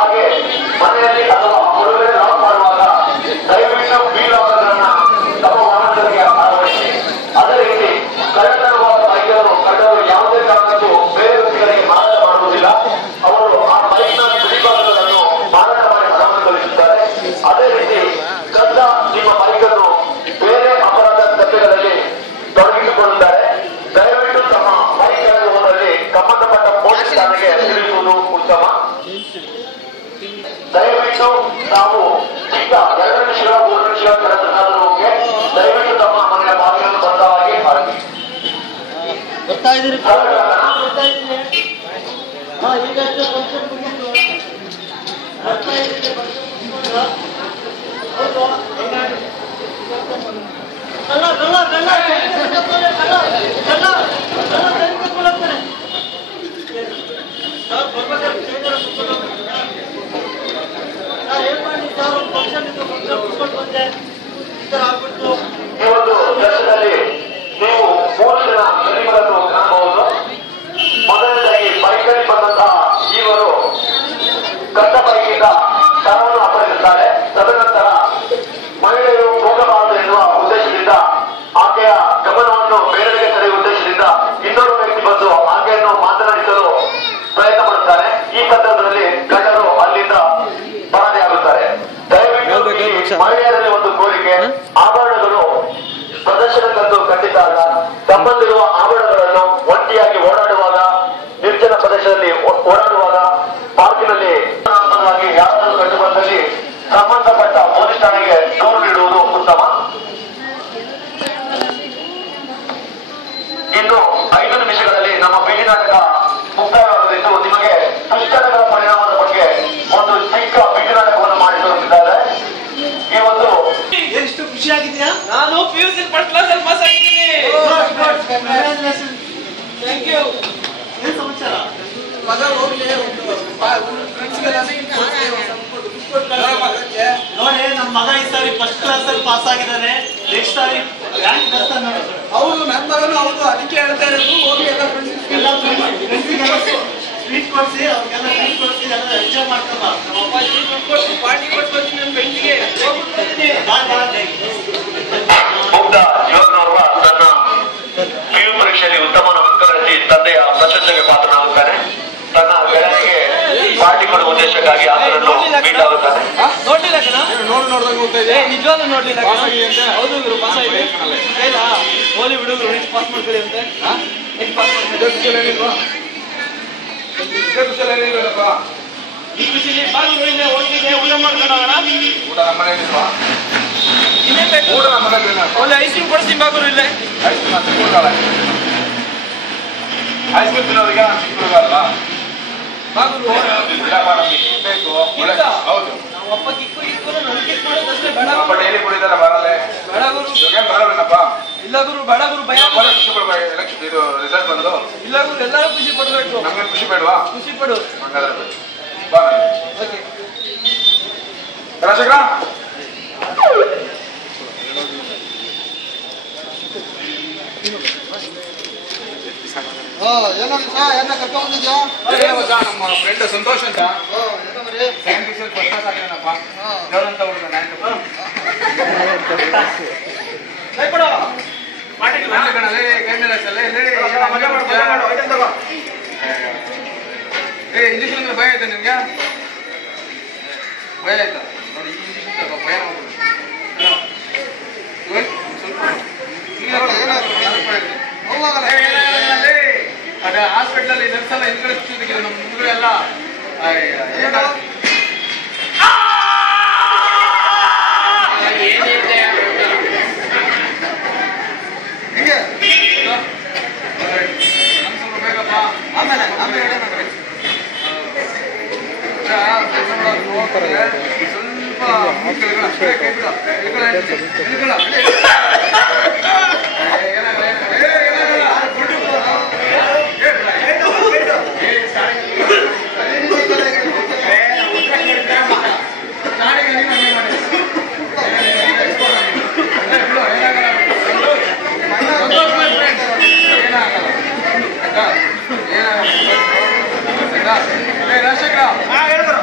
ಹಾಗೆ ಮನೆಯಲ್ಲಿ ಅಥವಾ ಹೊರಗಡೆ ಲಾಕ್ ಮಾಡುವಾಗ ದಯವಿಟ್ಟು ಬೀಳಾಕಗಳನ್ನ ತಮ್ಮ ವಾಹನಗಳಿಗೆ ಅಳವಡಿಸಿ. ಅದೇ ರೀತಿ ಕಳ್ಳತನವಾದ ಬೈಕರು ಕಳ್ಳರು ಯಾವುದೇ ಕಾರಣಕ್ಕೂ ಬೇರೆ ವ್ಯಕ್ತಿಗಳಿಗೆ ಮಾರಾಟ ಮಾಡುವುದಿಲ್ಲ. ಅವರು ಆ ಬೈಕ್ನ ಬಿಡಿಭಾಗಗಳನ್ನು ಮಾರಾಟ ಮಾಡಿ ಹಣವನ್ನು ಗಳಿಸುತ್ತಾರೆ. ಅದೇ ರೀತಿ ಕದ್ದ ನಿಮ್ಮ ಬೈಕನ್ನು ಬೇರೆ ಅಪರಾಧ ತಪ್ಪೆಗಳಲ್ಲಿ ತೊಡಗಿಸಿಕೊಳ್ಳುತ್ತಾರೆ. ದಯವಿಟ್ಟು ತಮ್ಮ ಬೈಕ್ಗಳಲ್ಲಿ ಹೋದಲ್ಲಿ ಸಂಬಂಧಪಟ್ಟ ಪೊಲೀಸ್ ಠಾಣೆಗೆ ತಿಳಿಸುವುದು ಉತ್ತಮ. ದಯವಿಟ್ಟು ನಾವು ಚಿಕ್ಕ 2 ನಿಮಿಷಗಳ 3 ನಿಮಿಷಗಳ ಕೆಲಸನಾದರೂ ದಯವಿಟ್ಟು ತಮ್ಮ ಮನೆಯ ಬಾಗಿಲನ್ನು ಬದ್ಧವಾಗಿ ಹಾಕಿ. ಬರ್ತಾ ಇದ್ದೀರಿ ಈ ಒಂದು ಕೆಲಸದಲ್ಲಿ ನೀವು 3 ಜನ ಪ್ರತಿಭೆಗಳನ್ನು ಕಾಣಬಹುದು. ಮೊದಲನೇದಾಗಿ ಬೈಕಲ್ಲಿ ಬಂದಂತಹ ಇವರು ಕಟ್ಟ ಬೈಕಿಂದ ಹಣವನ್ನು ಅಪಹರಿಸುತ್ತಾರೆ. ತದನಂತರ ಮಹಿಳೆಯರು ಹೋಗಬಾರದು ಎನ್ನುವ ಉದ್ದೇಶದಿಂದ ಆಕೆಯ ಗಮನವನ್ನು ಬೇರೆಡೆಗೆ ಸೆಳೆಯುವ ಉದ್ದೇಶದಿಂದ ಇನ್ನೊಬ್ಬ ವ್ಯಕ್ತಿ ಬಂದು ಆಕೆಯನ್ನು ಮಾತನಾಡಿಸಲು ಪ್ರಯತ್ನ ಪಡುತ್ತಾರೆ. ಈ ಸಂದರ್ಭದಲ್ಲಿ ಗಂಡರು ಅಲ್ಲಿಂದ ಪರಾರಿಯಾಗುತ್ತಾರೆ. ದಯವಿಟ್ಟು ಮಹಿಳೆಯರಲ್ಲಿ ಒಂದು ಕೋರಿಕೆ, ಆಭರಣಗಳು ಪ್ರದರ್ಶನಕ್ಕಂದು ಖಂಡಿತಾಗ ತಮ್ಮಲ್ಲಿರುವ ಆಭರಣಗಳನ್ನು ಒಂಟಿಯಾಗಿ ಓಡಾಡುವಾಗ, ನಿರ್ಜನ ಪ್ರದೇಶದಲ್ಲಿ ಓಡಾಡುವಾಗ, ಪಾರ್ಕಿನಲ್ಲಿ ಯಾರಾದರೂ ಕಂಡು ಬಂದಲ್ಲಿ ಸಂಬಂಧಪಟ್ಟ ಪೊಲೀಸ್ ಠಾಣೆಗೆ ದೂರು ನೀಡುವುದು ಉತ್ತಮ. ಇನ್ನು 5 ನಿಮಿಷಗಳಲ್ಲಿ ನಮ್ಮ ಬೀದಿ ನಾಟಕ ಮುಕ್ತಾಯವಾಗಲಿದ್ದು ನಿಮಗೆ ದುಶ್ಚಟಗಳ ಪರಿಣಾಮದ ಬಗ್ಗೆ ಒಂದು ಚಿಕ್ಕ ಬೀದಿ ನಾಟಕವನ್ನು ಮಾಡಿ ತೋರಿಸಿದ್ದಾರೆ. ಈ ಒಂದು ಎಷ್ಟು ಖುಷಿಯಾಗಿದೆಯಾ? ನಾನು PUC ಫಸ್ಟ್ ಕ್ಲಾಸ್ ಅಲ್ಲಿ ಪಾಸ್ ಆಗಿದ್ದೀನಿ. Thank you. ಏನು ಸಮಾಚಾರ? ಮಗ ಹೋಗ್ಲಿ ನೋಡಿ, ನಮ್ಮ ಮಗ ಈ ಸಾರಿ ಫಸ್ಟ್ ಕ್ಲಾಸ್ ಅಲ್ಲಿ ಪಾಸ್ ಆಗಿದ್ದಾನೆ. ನೆಕ್ಸ್ಟ್ ಸಾರಿ ರ್ಯಾಂಕ್ ಬರ್ತಾನೆ ನೋಡಿ. ಹೌದು, ನನ್ನ ಮಗನು ಹೌದು. ಅದಕ್ಕೆ ಹೇಳ್ತಾ ಇರೋದು, ಹೋಗಿ ಎಲ್ಲ ಫ್ರೆಂಡ್ಸ್ಗೆಲ್ಲ ಸ್ವೀಟ್ ಕೊಡಿಸಿ, ಅವ್ರಿಗೆಲ್ಲ ಸ್ವೀಟ್ ಕೊಡಿಸಿ ಎಲ್ಲ ಎಂಜಾಯ್ ಮಾಡ್ಕೊಂಬ. ನಮ್ಮಪ್ಪ ಕೊಟ್ಟು ಪಾರ್ಟಿ ಕೊಟ್ಟು ಬರ್ತೀನಿ ನನ್ನ ಫ್ರೆಂಡ್ಸ್ಗೆ. ಮುಗ್ಧ ಯುವಕನೋರ್ವ ತನ್ನ PU ಪರೀಕ್ಷೆಯಲ್ಲಿ ಉತ್ತಮ ಅಂಕ ಗಳಿಸಿ ತಂದೆಯ ಪ್ರಶಂಸೆಗೆ ಪಾತ್ರನಾಗುತ್ತಾನೆ. ತನ್ನ ಗೆಳೆಯನಿಗೆ ಪಾರ್ಟಿ ಕೊಡುವ ಉದ್ದೇಶಕ್ಕಾಗಿ ಆತನನ್ನು ಮೀಟ್ ಆಗುತ್ತಾನೆ. ನೋಡ್ಲಿಲ್ಲ ಕಣ? ನೋಡ್ದಾಗ ಹೋಗ್ತಾ ಇದೆ. ನಿಜವಾಗ್ಲೂ ನೋಡ್ಲಿಲ್ಲ ಕಣ? ಹೌದು ಗುರು, ಪಾಸ್ ಆಗಿದೆ. ಇಲ್ಲ ಹೋಲಿ ಬಿಡುಗರು ನೆಕ್ಸ್ಟ್ ಪಾಸ್ ಮಾಡ್ಕೊಳ್ಳಿ ಅಂತೆ. ನೆಕ್ಸ್ಟ್ ಪಾಸ್ ಮಾಡ್ಕೊಳ್ಳಿ. ಈ ಖುಷಿಲಿ ಬಾಗಿಲು ನೋಡಿದ್ರೆ ಹೋಗ್ತಿದ್ದೆ, ಊಟ ಮಾಡ್ಕೊಂಡು ಹೋಗೋಣ. ಊಟ ನಮ್ಮನೆ ಇನ್ನೇನ್ ಬೇಕು? ಊಟ ನಮ್ಮನೆ ಒಳ್ಳೆ ಐಸ್ ಕ್ರೀಮ್ ಕೊಡಿಸ್ತೀನಿ ಬಾಗುರು ಇಲ್ಲೇ. ಐಸ್ ಕ್ರೀಮ್ ತಿನ್ನೋರಿಗೆ ಸಿಕ್ಕಲ್ವಾ ಬಾಗುರು ಬೇಕು. ಇಲ್ಲ. ಹೌದು, ನಮ್ಮಪ್ಪ ಕಿಕ್ಕು ನನ್ ಕಿಕ್ ಮಾಡೋದಷ್ಟೇ ಬೇಡ. ಅಪ್ಪ ಡೈಲಿ ಕುಡಿದಾರ ಬರಲ್ಲ. ಬೇಡ ಗುರು. ಇವಾಗೇನು ಬರಲ್ವೇನಪ್ಪ? ಇಲ್ಲ ಗುರು, ಬೇಡ ಗುರು, ಭಯ. ಖುಷಿ ಪಡ್ಬೇಕು. ಎಲೆಕ್ಷನ್ ಇದು ರಿಸಲ್ಟ್ ಬಂದು ಇಲ್ಲ ಗುರು, ಎಲ್ಲರೂ ಖುಷಿ ಪಡ್ಬೇಕು. ನಮ್ಗೆ ಖುಷಿ ಬೇಡವಾ? ಖುಷಿ ಪಡು. ಹಂಗಾದ್ರೆ ಬಾ. ಓಕೆ ರಾಜಶೇಖರ, ಏನ ಕರ್ಕೊಂಡಿದ್ಯಾ? ನಮ್ಮ ಫ್ರೆಂಡ್ ಸಂತೋಷ್ ಅಂತ ಸೈಂಟಿಸ್ಟ್ ಫಸ್ಟ್ ಕ್ಲಾಸ್ ಆಗಿದ್ದಾನಪ್ಪ. ದೇವರಂತ ಹುಡುಗ ಇಂಜೆಕ್ಷನ್ ಅಂದ್ರೆ ಭಯ ಆಯ್ತಾ ನಿನ್ಗೆ? ಭಯ ಆಯ್ತಾ? ನೋಡಿ, ಈ ಇಂಜೆಕ್ಷನ್ ತಗೋ, ಭಯ ಮಾಡ್ಬಿಡು. ಅದೇ ಹಾಸ್ಪಿಟ್ಲಲ್ಲಿ ನರ್ಸಲ್ಲ ಹಿಂದ್ ಕಳಿಸ್ತಿದ್ದಕ್ಕಿಲ್ಲ ನಮ್ಮ ಮುಂದುಗಡೆ ಎಲ್ಲ ಹಿಂಗೆ ಬೇಕಪ್ಪ. ಆಮೇಲೆ ರಾಜಶೇಖರ ಹೇಳಿದ್ರು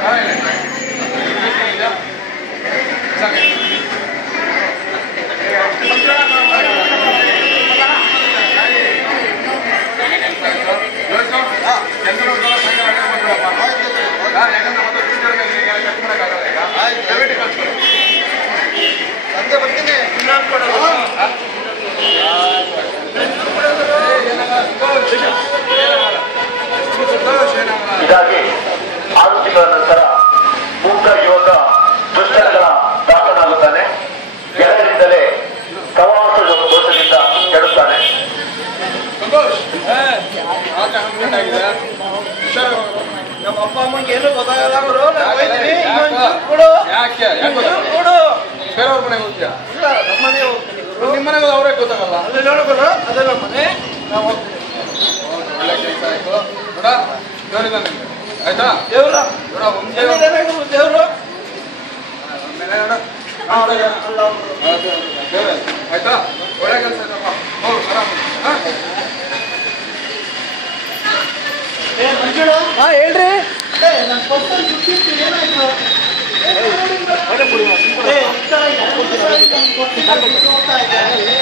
ಅಪ್ಪ ಅಮ್ಮಂಗೆ ಏನು ಗೊತ್ತಾಗಲ್ಲ ಗುರು. ಕೊಡು ಯಾಕೆ ಕೊಡು. ಬೇರೆಯವ್ರ ಮನೆಗೆ ಹೋಗ್ತೀಯಾ? ಇಲ್ಲ ನಮ್ಮ ಮನೆ ಹೋಗ್ತೀನಿ ಗುರು. ನಿಮ್ಮ ಮನೆಗೆ ಅವರೇ ಗೊತ್ತಾಗಲ್ಲ. ಅಲ್ಲಿ ನೋಡ್ಗುರು, ಅದೇ ನಮ್ಮ ಮನೆ. ನಾವು ಹೋಗ್ತೀನಿ. ಒಳ್ಳೆ ಕೆಲಸ ಆಯ್ತು ನೋಡ. ದೇವರಿದ ನಿಮ್ಗೆ ಆಯ್ತಾ? ದೇವ್ರ ನೋಡ ಒಂದೇ ದೇವ್ರು ಮೇಲೆ ನೋಡ ದೇವ್ರೆ ಆಯ್ತಾ? ಒಳ್ಳೆ ಕೆಲಸ ಆಯ್ತಪ್ಪ. ಹೋಗು ಆರಾಮ. ಹೇಳ್ರಿ.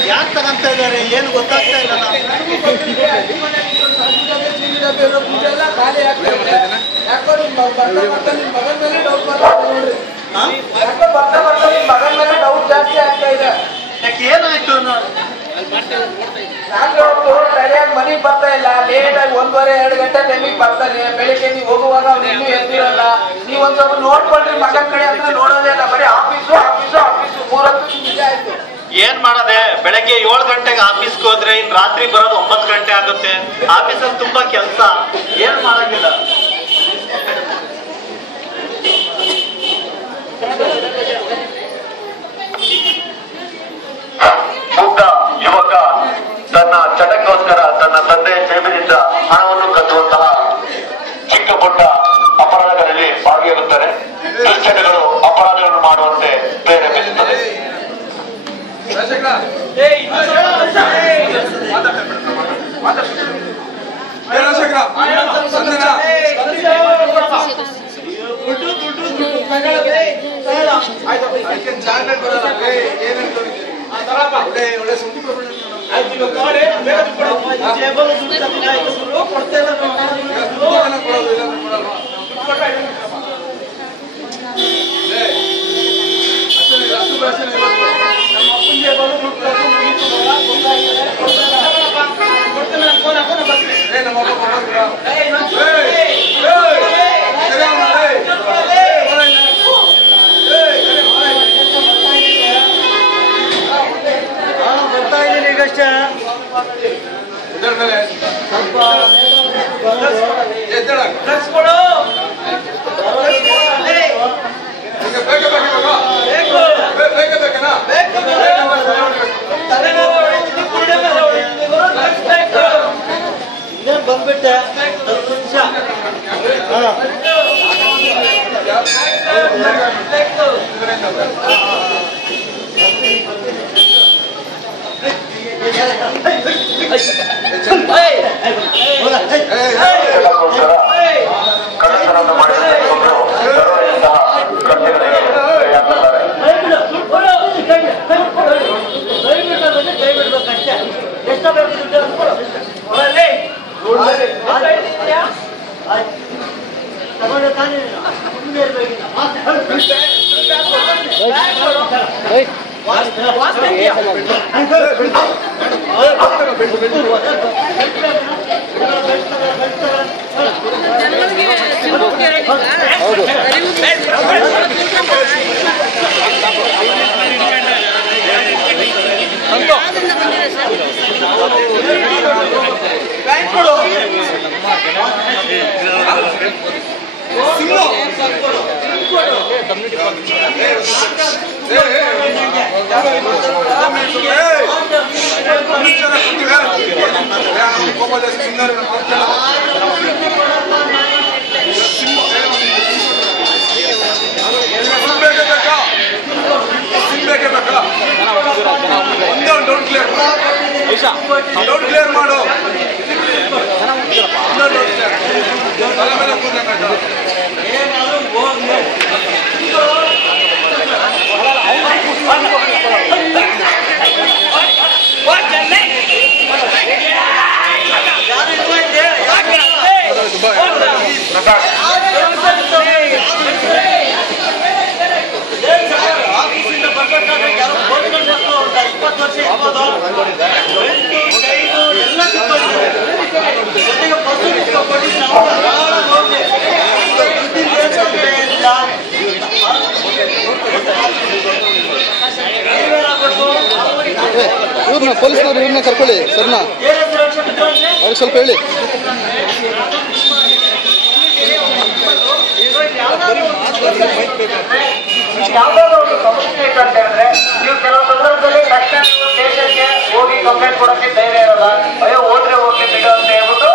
ಯಾಕೆ ತಗೊಂತ ಇದ್ದಾರೆ ಏನು ಗೊತ್ತಾಗ್ತಾ ಇಲ್ಲ. ಖಾಲಿ ಯಾಕೋ ನಿಮ್ಮ ಮಗನ ಮೇಲೆ ಡೌಟ್ ನೋಡ್ರಿ. ಯಾಕೋ ಬರ್ತಾ ಬರ್ತಾ ನಿಮ್ಮ ಮಗನ ಮೇಲೆ ಡೌಟ್ ಜಾಸ್ತಿ ಆಗ್ತಾ ಇದೆ. ಯಾಕೆ ಏನಾಯ್ತು? ನಾನು ಸರಿಯಾಗಿ ಮನೆಗೆ ಬರ್ತಾ ಇಲ್ಲ. ಲೇಟಾಗಿ 1:30-2 ಗಂಟೆ ಟೈಮಿಗೆ ಬರ್ತಾನೆ. ಬೆಳಿಗ್ಗೆ ನೀವು ಹೋಗುವಾಗ ಅವ್ನು ಇನ್ನೂ ಎದ್ದಿರಲ್ಲ. ನೀವು ಒಂದ್ ಸ್ವಲ್ಪ ನೋಡ್ಕೊಳ್ರಿ ಮಗನ ಕಡೆ ಅಂತ ನೋಡೋದೇ ಇಲ್ಲ. ಬರೀ ಆಫೀಸು 3 ನಿಜ ಆಯ್ತು. ಏನ್ ಮಾಡೋದೆ? ಬೆಳಗ್ಗೆ 7 ಗಂಟೆಗೆ ಆಫೀಸ್ಗೆ ಹೋದ್ರೆ ಇನ್ ರಾತ್ರಿ ಬರೋದು 9 ಗಂಟೆ ಆಗುತ್ತೆ. ಆಫೀಸಲ್ಲಿ ತುಂಬಾ ಕೆಲಸ, ಏನ್ ಮಾಡಂಗಿಲ್ಲ. ಮುಗ್ಧ ಯುವಕ ತನ್ನ ಚಟಕ್ಕೋಸ್ಕರ ತನ್ನ ತಂದೆ ಜೇಬಿನಿಂದ ಹಣವನ್ನು ಕದ್ದುವಂತಹ ಚಿಕ್ಕ ಪುಟ್ಟ ಅಪರಾಧಗಳಲ್ಲಿ ಭಾಗಿಯಾಗುತ್ತಾರೆ. ದುಶ್ಚಟಗಳು ಅಪರಾಧಗಳನ್ನು ಮಾಡುವಂತೆ ಪ್ರೇರೇಪಿಸುತ್ತದೆ. ಬಂದ್ಬಿಟ್ಟೆ 10 ನಿಮಿಷ. ಕಳ್ಳತನವನ್ನು ಮಾಡಿದಂತಹ ಕೃತ್ಯಗಳಿಗೆ ಬಲಿಯಾಗುತ್ತಾರೆ. ಡೌಟ್ ಕ್ಲಿಯರ್ ಮಾಡು. ಆಫೀಸಿಂದ ಬರ್ಬೇಕಾದ್ರೆ ಯಾರೋ ಫೋನ್ ಮಾಡಿದ್ರು 20 ವರ್ಷ ಇರ್ಬೋದು. ಎಲ್ಲ ಜೊತೆಗೆ ಬಸ್ಸು ಕೊಟ್ಟಿದ್ದು ಇವ್ರನ್ನ ಪೊಲೀಸ್ನವ್ರು ಇವ್ರನ್ನ ಕರ್ಕೊಳ್ಳಿ ಸರ್ನ ಅವ್ರಿಗೆ ಸ್ವಲ್ಪ ಹೇಳಿ. ಯಾವ್ದಾದ್ರು ಒಂದು ಸಮಸ್ಯೆ ಇತ್ತು ಅಂತ ಹೇಳಿದ್ರೆ ನೀವು ಕೆಲವು ಸಂದರ್ಭದಲ್ಲಿ ತಕ್ಷಣ ನೀವು ಸ್ಟೇಷನ್ಗೆ ಹೋಗಿ ಕಂಪ್ಲೇಂಟ್ ಕೊಡೋಕೆ ಧೈರ್ಯ ಇರೋಲ್ಲ. ಅಯ್ಯೋ ಹೋದ್ರೆ ಹೋಗ್ಲಿ ಬಿಡು ಅಂತ ಹೇಳ್ಬಿಟ್ಟು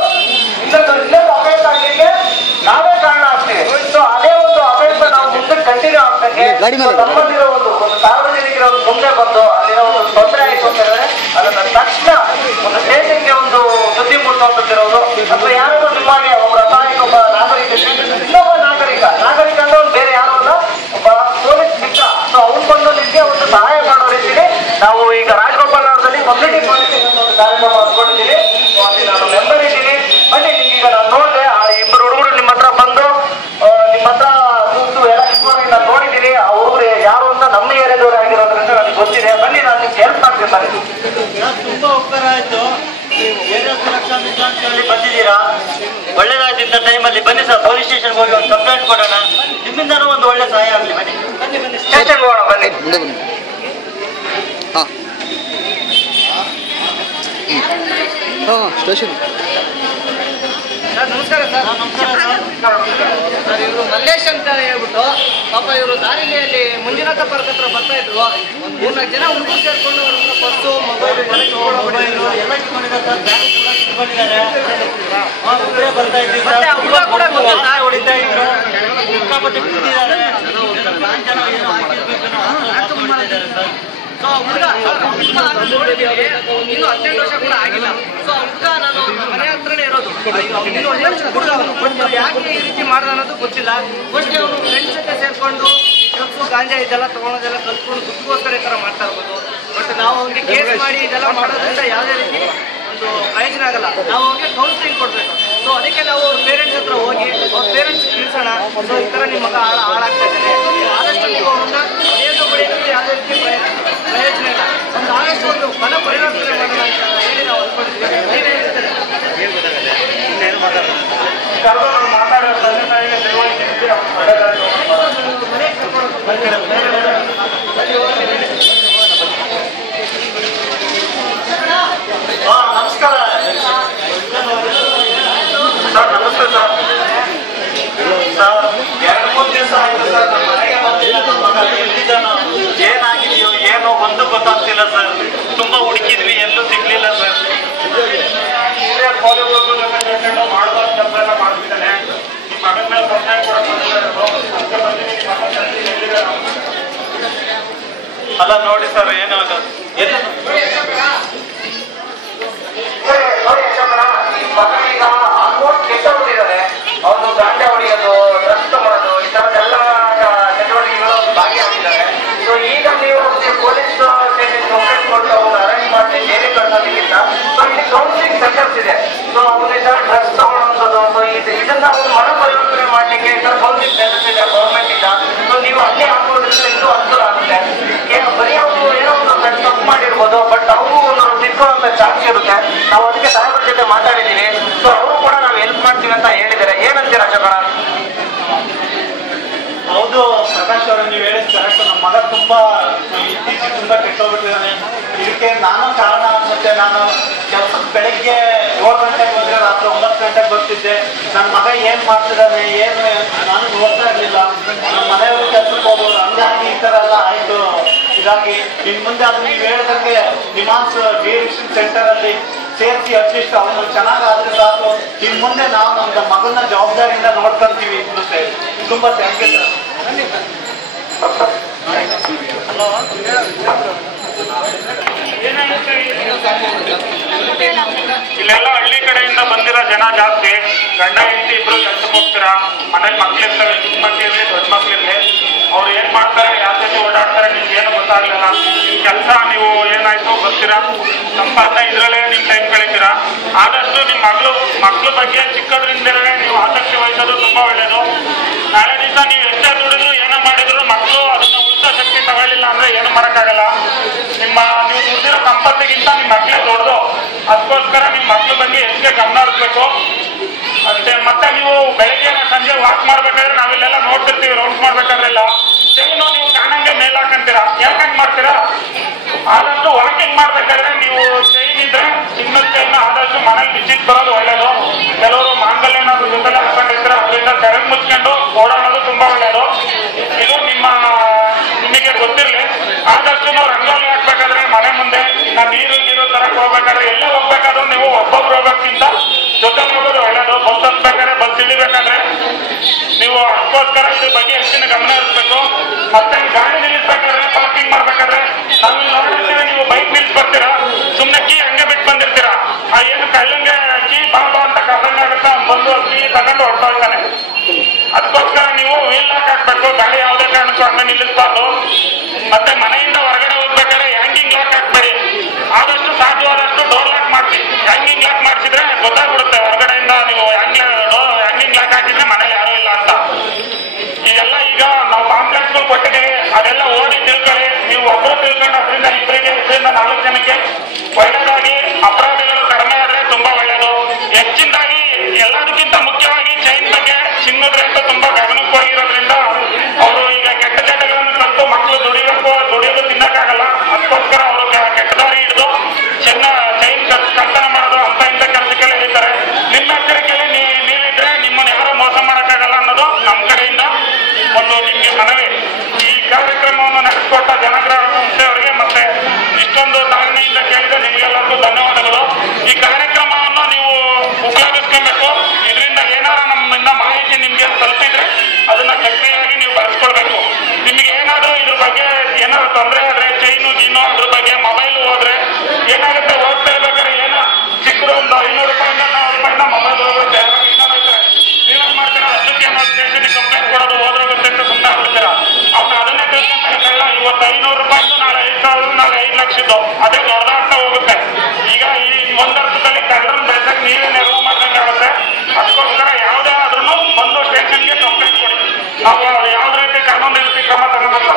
ಇಲ್ಲೇ ಅಫೆನ್ಸ್ ಆಗ್ಲಿಕ್ಕೆ ನಾವೇ ಕಾರಣ ಆಗ್ತೀವಿ. ಸೊ ಅದೇ ಒಂದು ಅಫೆನ್ಸ್ ನಾವು ಮುಂದೆ ಕಂಟಿನ್ಯೂ ಆಗ್ತಂಗೆ ನಮ್ಮಲ್ಲಿರೋ ಒಂದು ಸಾರ್ವಜನಿಕರ ಒಂದು ಮುಂದೆ ಬಂದು ಅಲ್ಲಿರೋ ಒಂದು ತೊಂದರೆ ಆಯಿತು ಅಂತ ಹೇಳಿದ್ರೆ ಅದನ್ನ ತಕ್ಷಣ ಒಂದು ಸ್ಟೇಷನ್ಗೆ ಒಂದು ಸುದ್ದಿ ಮುಟ್ಟುವಂತಿರೋದು ಅಥವಾ ಯಾರಾದ್ರೂ ನಿಮಗೆ ಒಬ್ಬ ಅಸಹಾಯಕ ಒಬ್ಬ ನಾಗರಿಕ ಇನ್ನೊಬ್ಬ ನಾಗರಿಕ ಅಂದ್ರೆ ಒಂದು ಬೇರೆ ಯಾರು ಅಲ್ಲ, ಒಬ್ಬ ಪೊಲೀಸ್ ಮಿತ್ರ. ಸೊ ಅವ್ನು ಬಂದು ನಿಮಗೆ ಒಂದು ಸಹಾಯ ಮಾಡೋ ರೀತಿಯಲ್ಲಿ ನಾವು ಈಗ ರಾಜಗೋಪಾಲ್ ನಗರದಲ್ಲಿ ಕಮ್ಯುನಿಟಿ ಪೊಲೀಸಿಂಗ್ ಒಂದು ಕಾರ್ಯಕ್ರಮ ಹಮ್ಮಿಕೊಂಡಿದ್ದೀವಿ. ಅಲ್ಲಿ ನಾನು ಮೆಂಬರ್ ಇದ್ದೀನಿ. ಬನ್ನಿ, ಈಗ ನಾನು ನೋಡಿದೆ ಆ ಇಬ್ಬರು ಹುಡುಗರು ನಿಮ್ಮ ಹತ್ರ ಬಂದು ನಿಮ್ಮ ಹತ್ರ ಕೂತು ಎಲ್ಲ ಇಟ್ಕೊಂಡು ನಾನು ನೋಡಿದ್ದೀನಿ. ಆ ಹುಡುಗರು ಯಾರು ಅಂತ ನಮ್ಮ ಏರಿಯಾದವ್ರು ಆಗಿರೋದ್ರಿಂದ ನನಗೆ ಗೊತ್ತಿದೆ. ಬನ್ನಿ, ನಾನು ನಿಮ್ಗೆ ಹೆಲ್ಪ್ ಮಾಡ್ತೀನಿ. ಬನ್ನಿ. ತುಂಬಾ ಉಪಕಾರ ಆಯ್ತು. ಏರಿಯಾ ಸುರಕ್ಷಾ ಮಿತ್ರ ಅಂತ ಹೇಳಿ ಬಂದಿದ್ದೀರಾ, ಒಳ್ಳೇದಾಯ್ತು. ಇಂಥ ಟೈಮಲ್ಲಿ ಬನ್ನಿ ಸರ್, ಪೊಲೀಸ್ ಸ್ಟೇಷನ್ಗೆ ಹೋಗಿ ಒಂದು ಕಂಪ್ಲೇಂಟ್ ಕೊಡೋಣ. ನಿಮ್ಮಿಂದನೂ ಒಂದು ಒಳ್ಳೆ ಸಹಾಯ ಆಗಲಿ. ಬನ್ನಿ ಬನ್ನಿ ಸ್ಟೇಷನ್ಗೆ ಹೋಗೋಣ. ಬನ್ನಿ. ಸ್ಟೇಷನ್ ನಮಸ್ಕಾರ ಸರ್. ಇವರು ಮಲ್ಲೇಶ್ ಅಂತ ಹೇಳ್ಬಿಟ್ಟು ಪಾಪ ಇವರು ದಾರಿಯಲ್ಲಿ ಮಂಜುನಾಥ ಪಾರ್ಕ್ ಹತ್ರ ಬರ್ತಾ ಇದ್ರು. ಒಂದು 3-4 ಜನ ಹುಡುಗರು ಸೇರ್ಕೊಂಡು ಅವ್ರನ್ನ ಪರ್ಸು ಮೊಬೈಲ್ ಎಲ್ಲ ಬರ್ತಾ ಇದ್ದೀವಿ. ಹುಡುಗ ಕೂಡ ಹೊಡಿತಾ ಇದ್ರು, ಸಿಕ್ಕಾಪಟ್ಟೆ ಬಿಟ್ಟಿದ್ದಾರೆ. ಜನ ಏನು ಹಾಕಿರ್ಬೇಕು ಸರ್. ಸೊ ಹುಡುಗ ನೋಡಿದ್ದೀವಿ, ಇನ್ನು 18 ವರ್ಷ ಕೂಡ ಆಗಿಲ್ಲ. ಸೊ ಹುಡುಗ ನಾನು ಮನೆ ಹತ್ರನೇ ಇರೋದು. ಇನ್ನು ಒಳ್ಳೆ ಹುಡುಗ ಅವನು. ಬಟ್ ಯಾಕೆ ಈ ರೀತಿ ಮಾಡ್ದ ಅನ್ನೋದು ಗೊತ್ತಿಲ್ಲ. ಫಸ್ಟ್ ಅವನು ಫ್ರೆಂಡ್ಸ್ ಜೊತೆ ಸೇರ್ಕೊಂಡು ಡ್ರಗ್ಸು ಗಾಂಜಾ ಇದೆಲ್ಲ ತೊಗೊಳೋದೆಲ್ಲ ಕಲ್ತ್ಕೊಂಡು ದುಡ್ಡುಗೋಸ್ಕರ ಈ ಥರ ಮಾಡ್ತಾ ಇರ್ಬೋದು. ಬಟ್ ನಾವು ಅವ್ನಿಗೆ ಕೇಸ್ ಮಾಡಿ ಇದೆಲ್ಲ ಮಾಡೋದ್ರಿಂದ ಯಾವುದೇ ರೀತಿ ಒಂದು ಪ್ರಯೋಜನ ಆಗಲ್ಲ. ನಾವು ಅವ್ರಿಗೆ ಕೌನ್ಸಿಲಿಂಗ್ ಕೊಡಬೇಕು. ಸೊ ಅದಕ್ಕೆ ನಾವು ಅವ್ರ ಪೇರೆಂಟ್ಸ್ ಹತ್ರ ಹೋಗಿ ಅವ್ರ ಪೇರೆಂಟ್ಸ್ ತಿಳಿಸೋಣ. ಸೊ ಈ ಥರ ನಿಮ್ಮ ಮಗ ಹಾಳಾಗ್ತಾ ಇದ್ದಾನೆ, ಆದಷ್ಟು ನೀವು ಅವ್ರನ್ನ ಬಡಿಯೋದು ಯಾವುದೇ ರೀತಿ ಪ್ರಯೋಜನ ಇಲ್ಲ. ಒಂದು ಆದಷ್ಟು ಒಂದು ಫಲ ಪರಿವರ್ತನೆ ಮಾಡೋಣ ಅಂತ ಹೇಳಿ ನಾವು ಅಂದ್ಕೊಂಡಿದ್ವಿ. ನೀವೇ ಹೇಳ್ತಾರೆ ನಮಸ್ಕಾರ ಸರ್. ನಮಸ್ತೆ ಸರ್. ಸರ್, 2-3 ದಿವಸ ಆಯ್ತು ಸರ್, ನಮ್ಮ ಮನೆಗೆ ಬಂದಿಲ್ಲ. ನಮ್ಮ ಮಗ ಎಲ್ಲಿದ್ದಾನೋ, ಏನಾಗಿದೆಯೋ ಏನೋ ಒಂದು ಗೊತ್ತಾಗ್ತಿಲ್ಲ ಸರ್. ತುಂಬಾ ಹುಡುಕಿದ್ವಿ, ಎಲ್ಲೂ ಸಿಗ್ಲಿಲ್ಲ ಸರ್. ಮಾಡಬಾರ್ದು ಕೆಲಸ ಎಲ್ಲ ಮಾಡ್ತಿದ್ದಾನೆ. ನಿಮ್ಮ ಮಗನ ಮೇಲೆ ಕಂಪ್ಲೇಂಟ್ ಅಲ್ಲ ನೋಡಿ ಸರ್, ಏನೋ ಅದು ಮಗ ಈಗ ಆಲ್ಮೋಸ್ಟ್ ಕೆಟ್ಟಬಿಟ್ಟಿದ್ದಾರೆ. ಅವನು ಗಾಂಜಾ ಹೊಡೆಯೋದು, ಡ್ರಗ್ಸ್ ತಗೊಳ್ಳೋದು, ಈ ತರದೆಲ್ಲ ಚಟುವಟಿಕೆಗಳು ಭಾಗಿಯಾಗಿದ್ದಾರೆ. ಸೊ ಈಗ ನೀವು ಪೊಲೀಸ್ ಸ್ಟೇಷನ್ ಕಂಪ್ಲೇಂಟ್ ಕೊಟ್ಟು ಅವ್ರು ಅರೆಸ್ಟ್ ಮಾಡಿ ಜೈಲಿಗೆ ಕಳ್ಸೋದಕ್ಕಿಂತ ಸೊ ಇಲ್ಲಿ ಕೌನ್ಸಿಲಿಂಗ್ ಸೆಂಟರ್ಸ್ ಇದೆ. ಸೊ ಅವನಿಂದ ಡ್ರಗ್ಸ್ ತಗೊಳ್ಳೋದು, ಸೊ ಇದನ್ನ ಅವ್ರು ಮನ ಪರಿವರ್ತನೆ ಮಾಡಲಿಕ್ಕೆ ಕೌನ್ಸಿಲಿಂಗ್ ಸೆಂಟರ್ಸ್ ಇದೆ ಗೌರ್ಮೆಂಟ್ ಇಂದ. ಸೊ ನೀವು ಅಲ್ಲೇ ಹಾಕೋದ್ರಿಂದ ಇನ್ನೂ ಅನುಕೂಲ ಆಗುತ್ತೆ. ಬರೀ ಅವರು ಏನೋ ಒಂದು ತಪ್ಪು ಮಾಡಿರ್ಬೋದು, ಬಟ್ ಅವರು ಒಂದು ತಿಳ್ಕೊಳ್ಳೋ ಚಾನ್ಸ್ ಇರುತ್ತೆ. ನಾವು ಅದಕ್ಕೆ ಸಾಹೇಬ್ರ ಜೊತೆ ಮಾತಾಡಿದ್ದೀವಿ. ಸೊ ಅವರು ಕೂಡ ನಾವು ಹೆಲ್ಪ್ ಮಾಡ್ತೀವಿ ಅಂತ ಹೇಳಿದ್ದಾರೆ. ಏನಂತೀರಾ ಅಶೋಕಣ್ಣ? ಹೌದು ಪ್ರಕಾಶ್ ಅವರು, ನೀವು ಹೇಳಿದ್ ಕರೆಕ್ಟ್. ನಮ್ಮ ಮಗ ತುಂಬಾ ಇತ್ತೀಚೆಗೆ ತುಂಬಾ ಕೆಟ್ಟೋಗ್ಬಿಟ್ಟಿದ್ದಾನೆ. ಇದಕ್ಕೆ ನಾನು ಕಾರಣ ಅನ್ಸುತ್ತೆ. ನಾನು ಕೆಲ್ಸಕ್ಕೆ ಬೆಳಿಗ್ಗೆ 7 ಗಂಟೆಗೆ ಬಂದ್ರೆ ರಾತ್ರಿ 9 ಗಂಟೆಗೆ ಬರ್ತಿದ್ದೆ. ನನ್ನ ಮಗ ಏನ್ ಮಾಡ್ತಿದ್ದಾನೆ ಏನು ನಾನು ನೋಡ್ತಾ ಇರ್ಲಿಲ್ಲ. ನಮ್ಮ ಮನೆಯವರು ಕೆಲ್ಸಕ್ಕೆ ಹೋಗೋರು, ಹಂಗಾಗಿ ಈ ತರ ಎಲ್ಲ ಆಯ್ತು. ಹೀಗಾಗಿ ಇನ್ ಮುಂದೆ ಅದು ನೀವು ಹೇಳಿದಂಗೆ ನಿಮಾನ್ಸ್ ಡಿಎಡಿಕ್ಷನ್ ಸೆಂಟರ್ ಅಲ್ಲಿ ಸೇರಿಸಿ ಅಟ್ಲೀಸ್ಟ್ ಅವನು ಚೆನ್ನಾಗಾದ್ರೆ ಸಾಕು. ಇನ್ ಮುಂದೆ ನಾವು ನಮ್ಮ ಮಗನ ಜವಾಬ್ದಾರಿಯಿಂದ ನೋಡ್ಕೊಂತೀವಿ. ಮುಂದೆ ತುಂಬಾ ಥ್ಯಾಂಕ್ ಯು ಸರ್. ಇಲ್ಲೆಲ್ಲ ಹಳ್ಳಿ ಕಡೆಯಿಂದ ಬಂದಿರೋ ಜನ ಜಾಸ್ತಿ. ಗಂಡ ಹೆಂಡತಿ ಇಬ್ರು ಕೆಲ್ಸಕ್ಕೆ ಹೋಗ್ತೀರಾ, ಮನೇಲಿ ಮಕ್ಳಿರ್ತಾರೆ, ಚಿಕ್ಕ ಮಕ್ಳಿರ್ಲಿ ದೊಡ್ಡ ಮಕ್ಳಿರ್ಲಿ. ಅವ್ರು ಏನ್ ಮಾಡ್ತಾರೆ, ಯಾವ ಜೊತೆ ಓಡಾಡ್ತಾರೆ, ನಿಮ್ಗೆ ಏನು ಗೊತ್ತಾಗ್ಲಿಲ್ಲ. ಕೆಲಸ ನೀವು ಏನಾಯ್ತು ಬರ್ತೀರಾ, ಸಂಪಾದನೆ ಇದ್ರಲ್ಲೇ ನಿಮ್ ಟೈಮ್ ಕಳಿತೀರಾ. ಆದಷ್ಟು ನಿಮ್ ಮಕ್ಳು ಬಗ್ಗೆ ಚಿಕ್ಕದ್ರಿಂದಲೇ ನೀವು ಆಸಕ್ತಿ ವಹಿಸೋದು ತುಂಬಾ ಒಳ್ಳೇದು. ನಾಳೆ ದಿವಸ ನೀವು ಎಷ್ಟೇ ದುಡಿದ್ರು ಏನೋ ಮಾಡಿದ್ರು ಮಕ್ಕಳು ಅದನ್ನ ಉಳಿಸೋ ಶಕ್ತಿ ತಗೊಳ್ಳಿಲ್ಲ ಅಂದ್ರೆ ಏನು ಮಾಡಕ್ಕಾಗಲ್ಲ. ನೀವು ದುಡ್ದಿರೋ ಸಂಪತ್ತಿಗಿಂತ ನಿಮ್ಮ ಮಕ್ಳೇ ದೊಡ್ಡದು. ಅದಕ್ಕೋಸ್ಕರ ನಿಮ್ಮ ಮಕ್ಳ ಬಗ್ಗೆ ಹೆಚ್ಚಿಗೆ ಗಮನ ಹರಿಸ್ಬೇಕು ಅಷ್ಟೇ. ಮತ್ತೆ ನೀವು ಬೆಳಗ್ಗೆ ಸಂಜೆ ವಾಕ್ ಮಾಡ್ಬೇಕಾದ್ರೆ ನಾವಿಲ್ಲೆಲ್ಲ ನೋಡ್ತಿರ್ತೀವಿ, ರೌಂಡ್ಸ್ ಮಾಡ್ಬೇಕಾದ್ರೆಲ್ಲ ಚೈನು ನೀವು ಕಾಣಂಗೆ ಮೇಲ್ ಹಾಕಂತೀರಾ. ಯಾಕಂಗ್ ಮಾಡ್ತೀರಾ? ಆದಷ್ಟು ವಾಕಿಂಗ್ ಮಾಡ್ಬೇಕಾದ್ರೆ ನೀವು ಚೈನ್ ಇದ್ರೆ ಇನ್ನೊಂದು ಚೈನ್ ಆದಷ್ಟು ಮನೇಲಿ ಬಿಚ್ಚಿಟ್ ಬರೋದು ಒಳ್ಳೇದು. ಕೆಲವರು ಮಾಂಗಲ್ಯನ ಜೊತೆಲೆ ಹಾಕೊಂಡಿರ್ತಾರೆ, ಅದರಿಂದ ಸೆರಗ್ ಮುಚ್ಕೊಂಡು ಓಡಾಡೋದು ತುಂಬಾ ಒಳ್ಳೇದು. ಮುಂದೆ ನಾನು ನೀರು ತರಕ್ ಹೋಗ್ಬೇಕಾದ್ರೆ ಎಲ್ಲ ಹೋಗ್ಬೇಕಾದ್ರೂ ನೀವು ಒಬ್ಬೊಬ್ರು ಹೋಗೋಕ್ಕಿಂತ ಜೊತೆ ಹೋಗೋದು ಒಳ್ಳೇದು. ಬಸ್ ಹತ್ಬೇಕಾದ್ರೆ ಬಸ್ ಇಳಿಬೇಕಾದ್ರೆ ನೀವು ಅದಕ್ಕೋಸ್ಕರ ಇದ್ರ ಬಗ್ಗೆ ಹೆಚ್ಚಿನ ಗಮನ ಹರಿಸ್ಬೇಕು. ಮತ್ತೆ ಗಾಡಿ ನಿಲ್ಲಿಸ್ಬೇಕಾದ್ರೆ ಪಾರ್ಕಿಂಗ್ ಮಾಡ್ಬೇಕಾದ್ರೆ ನಾವು ನೋಡಿರ್ತೀವಿ, ನೀವು ಬೈಕ್ ನಿಲ್ಸ್ ಬರ್ತೀರಾ, ಸುಮ್ಮನೆ ಕೀ ಹಂಗೆ ಬಿಟ್ಟು ಬಂದಿರ್ತೀರಾ. ಏನು ಕಳ್ಳಂಗೆ ಕೀ ಬಾ ಅಂತ ಕಳ್ಳಂಗಾಗುತ್ತಾ ಬಂದು ಕೀ ತಗೊಂಡು ಹೊರಟೋಗ್ತಾನೆ. ಅದಕ್ಕೋಸ್ಕರ ನೀವು ವೀಲ್ ಲಾಕ್ ಹಾಕ್ಬೇಕು. ಗಾಡಿ ಯಾವುದೇ ಕಾರಣಕ್ಕೂ ಹಂಗೆ ನಿಲ್ಲಿಸಬಾರ್ದು. ಮತ್ತೆ ಮನೆಯಿಂದ ಹೊರಗಡೆ ಹೋಗ್ಬೇಕಾದ್ರೆ ಹ್ಯಾಂಗಿಂಗ್ ಲಾಕ್ ಹಾಕ್ಬೇಡಿ. ಆದಷ್ಟು ಸಾಧ್ಯವಾದಷ್ಟು ಡೋರ್ ಲಾಕ್ ಮಾಡಿಸಿ. ಹ್ಯಾಂಗಿಂಗ್ ಲಾಕ್ ಮಾಡಿಸಿದ್ರೆ ಗೊತ್ತಾಗ್ಬಿಡುತ್ತೆ ಹೊರಗಡೆಯಿಂದ ನೀವು ಹ್ಯಾಂಗಿಂಗ್ ಲಾಕ್ ಹಾಕಿದ್ರೆ ಮನೇಲಿ ಯಾರೂ ಇಲ್ಲ ಅಂತ. ಇದೆಲ್ಲ ಈಗ ನಾವು ಕಾಂಪ್ಲೆಕ್ಸ್ಗಳು ಕೊಟ್ಟಿದ್ದೀವಿ, ಅದೆಲ್ಲ ಓದಿ ತಿಳ್ಕೊಳ್ಳಿ. ನೀವು ಒಬ್ಬರು ತಿಳ್ಕೊಂಡು ಅದರಿಂದ ಇಬ್ಬರಿಗೆ, 4 ಜನಕ್ಕೆ ಒಳ್ಳೆಯದಾಗಿ ಅಪರಾಧಗಳು ಕಡಿಮೆ ಆದರೆ ತುಂಬಾ ಒಳ್ಳೆಯದು. ಹೆಚ್ಚಿನದಾಗಿ ಎಲ್ಲದಕ್ಕಿಂತ ಮುಖ್ಯವಾಗಿ ಚೈನ್ ಬಗ್ಗೆ ಚಿನ್ನದ ರೇಟ್ ತುಂಬಾ ಗಮನಕ್ಕೋಗಿರೋದ್ರಿಂದ ಅವರು ಈಗ ಕೆಟ್ಟ ಚಟಗಳನ್ನು ಕಲಿತು ಮಕ್ಕಳು ದುಡಿಯೋದು ತಿನ್ನಕ್ಕಾಗಲ್ಲ. ಅದಕ್ಕೋಸ್ಕರ ಅವರು ಕೆಟ್ಟ ದಾರಿ ಹಿಡಿದು ಚೈನ್ ಕಳ್ತನ ಮಾಡೋದು ಅಂತ ಇಂಥ ಕೆಲಸಕ್ಕೆಲ್ಲ ಇರ್ತಾರೆ. ನಿಮ್ಮ ಎಚ್ಚರಿಕೆಯಲ್ಲಿ ನೀವಿದ್ರೆ ನಿಮ್ಮನ್ನು ಯಾರು ಮೋಸ ಮಾಡೋಕ್ಕಾಗಲ್ಲ ಅನ್ನೋದು ನಮ್ಮ ಕಡೆಯಿಂದ ಒಂದು ನಿಮಗೆ ಮನವಿ. ಈ ಕಾರ್ಯಕ್ರಮವನ್ನು ನಡೆಸಿಕೊಟ್ಟ ಜನಗ್ರಹ ಸಂಸ್ಥೆಯವರಿಗೆ ಮತ್ತೆ ಇಷ್ಟೊಂದು ತಾಳ್ಮೆಯಿಂದ ಕೇಳಿದ ನಿಮಗೆಲ್ಲರಿಗೂ ಧನ್ಯವಾದಗಳು. ಈ ಕಾರ್ಯಕ್ರಮವನ್ನು ನೀವು ಉಪಯೋಗಿಸ್ಕೊಬೇಕು. ಇದರಿಂದ ಏನಾರ ನಮ್ಮಿಂದ ಮಾಹಿತಿ ನಿಮ್ಗೆ ತಲುಪಿದ್ರೆ ಅದನ್ನ ಸಕ್ರಿಯವಾಗಿ ನೀವು ಬಳಸ್ಕೊಳ್ಬೇಕು. ನಿಮ್ಗೆ ಏನಾದ್ರೂ ಇದ್ರ ಬಗ್ಗೆ ಏನಾದ್ರು ತೊಂದರೆ ಆದ್ರೆ ಚೈನು ಗೀನೋ ಅದ್ರ ಬಗ್ಗೆ ಮೊಬೈಲ್ ಹೋದ್ರೆ ಏನಾಗುತ್ತೆ, ಹೋಗ್ತಾ ಇರ್ಬೇಕಾದ್ರೆ ಏನೋ ಚಿಕ್ಕದು ಒಂದು 500 ರೂಪಾಯಿಂದ 400 ರೂಪಾಯಿಂದ ಮೊಬೈಲ್ ಹೋಗುತ್ತೆ. ನೀವೇನ್ ಮಾಡ್ತೀರಾ, ಅದಕ್ಕೆ ಏನೋ ಸ್ಟೇಷನ್ಗೆ ಕಂಪ್ಲೇಂಟ್ ಕೊಡೋದು ಹೋದ್ರೆ ಗೊತ್ತೆ ಅಂತ ಸುಮ್ಮನೆ ಆಗ್ಬಿಡ್ತೀರಾ. ಅವ್ರು ಅದನ್ನೇ ತಿಳ್ಕೊಂತಾರಲ್ಲ, ಇವತ್ತು 500 ರೂಪಾಯಿದ್ದು ನಾಳೆ 5,000, ನಾಳೆ 5 ಲಕ್ಷದ್ದು, ಅದೇ ದೊಡ್ಡದಾಗ್ತಾ ಹೋಗುತ್ತೆ. ಈಗ ಈ ಒಂದರ್ಥದಲ್ಲಿ ಕಳ್ಳರನ್ನ ಬೆಳೆಸಕ್ಕೆ ನೀವೇ ನೆರವು ಮಾಡಬೇಕಾಗುತ್ತೆ. ಅದಕ್ಕೋಸ್ಕರ ಯಾವುದೇ ಆದ್ರೂ ಬಂದು ಸ್ಟೇಷನ್ಗೆ ಕಂಪ್ಲೇಂಟ್ ಕೊಡಿ. ನಾವು ಯಾವುದೇ ರೀತಿ ಕಾನೂನು ರೀತಿ ಕ್ರಮ ತಗೋಬೇಕು.